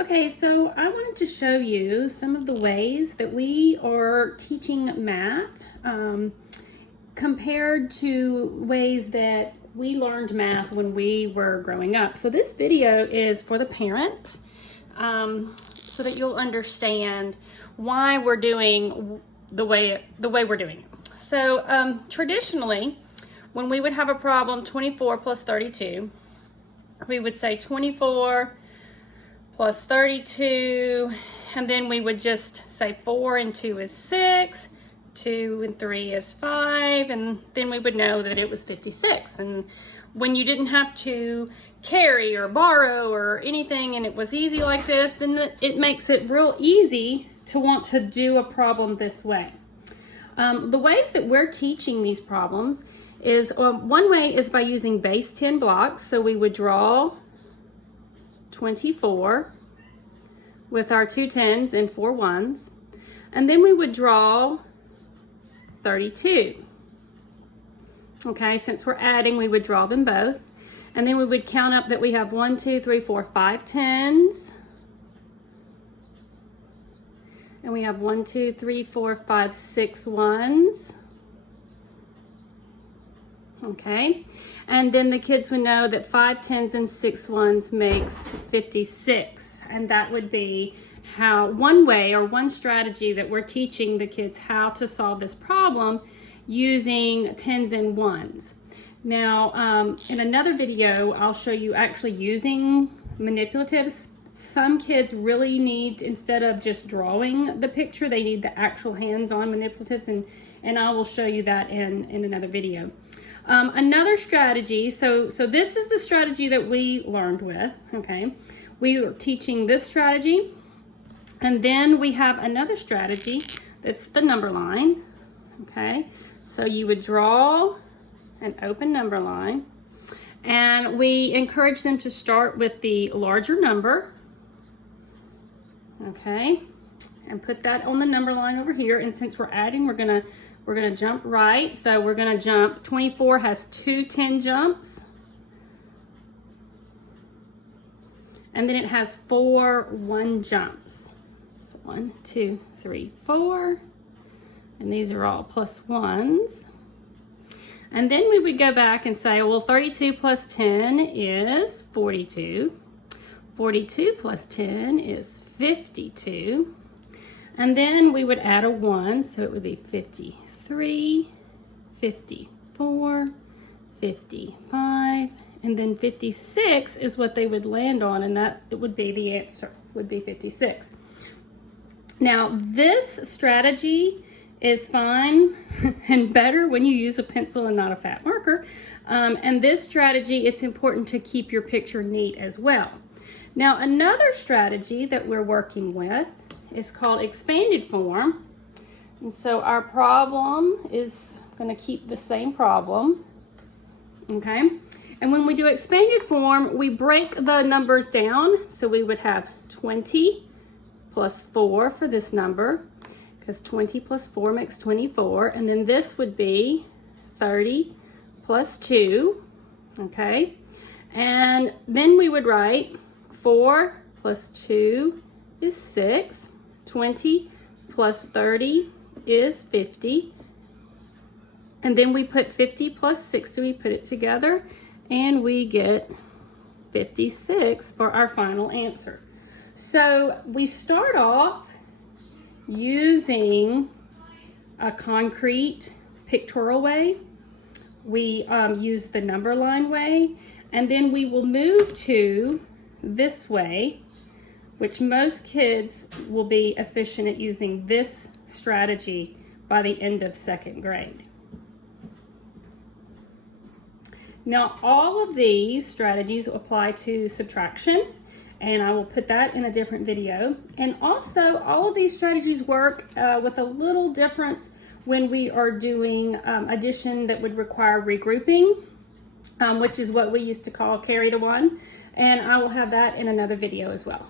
Okay, so I wanted to show you some of the ways that we are teaching math compared to ways that we learned math when we were growing up. So this video is for the parents so that you'll understand why we're doing the way we're doing it. So traditionally, when we would have a problem 24 plus 32, we would say 24 plus 32, and then we would just say 4 and 2 is 6, 2 and 3 is 5, and then we would know that it was 56. And when you didn't have to carry or borrow or anything and it was easy like this, then it makes it real easy to want to do a problem this way. The ways that we're teaching these problems is, one way is by using base 10 blocks. So we would draw 24 with our 2 10s and 4 1s, and then we would draw 32. Okay, since we're adding, we would draw them both, and then we would count up that we have 1 2 3 4 5 10s, and we have 1 2 3 4 5 6 1s. Okay, and then the kids would know that 5 10s and 6 1s makes 56, and that would be one way or one strategy that we're teaching the kids how to solve this problem using 10s and 1s. Now, in another video, I'll show you actually using manipulatives. Some kids really need, instead of just drawing the picture, they need the actual hands-on manipulatives, and I will show you that in another video. Another strategy, so this is the strategy that we learned with, okay? We are teaching this strategy, and then we have another strategy that's the number line, okay? So you would draw an open number line, and we encourage them to start with the larger number, okay? And put that on the number line over here, and since we're adding, we're gonna jump right. So we're gonna jump, 24 has 2 10 jumps. And then it has 4 1 jumps. So 1, 2, 3, 4. And these are all plus 1s. And then we would go back and say, well, 32 plus 10 is 42. 42 plus 10 is 52. And then we would add a 1, so it would be 53, 54, 55, and then 56 is what they would land on, and that it would be the answer, would be 56. Now, this strategy is fine and better when you use a pencil and not a fat marker. And this strategy, it's important to keep your picture neat as well. Now, another strategy that we're working with is called expanded form. And so our problem is going to keep the same problem, okay? And when we do expanded form, we break the numbers down. So we would have 20 plus 4 for this number, because 20 plus 4 makes 24. And then this would be 30 plus 2, okay? And then we would write 4 plus 2 is 6. 20 plus 30 is 50. And then we put 50 plus 60, we put it together, and we get 56 for our final answer. So we start off using a concrete pictorial way. We use the number line way, and then we will move to this way, which most kids will be efficient at using this strategy by the end of 2nd grade. Now, all of these strategies apply to subtraction, and I will put that in a different video. And also, all of these strategies work with a little difference when we are doing addition that would require regrouping, which is what we used to call carry to one. And I will have that in another video as well.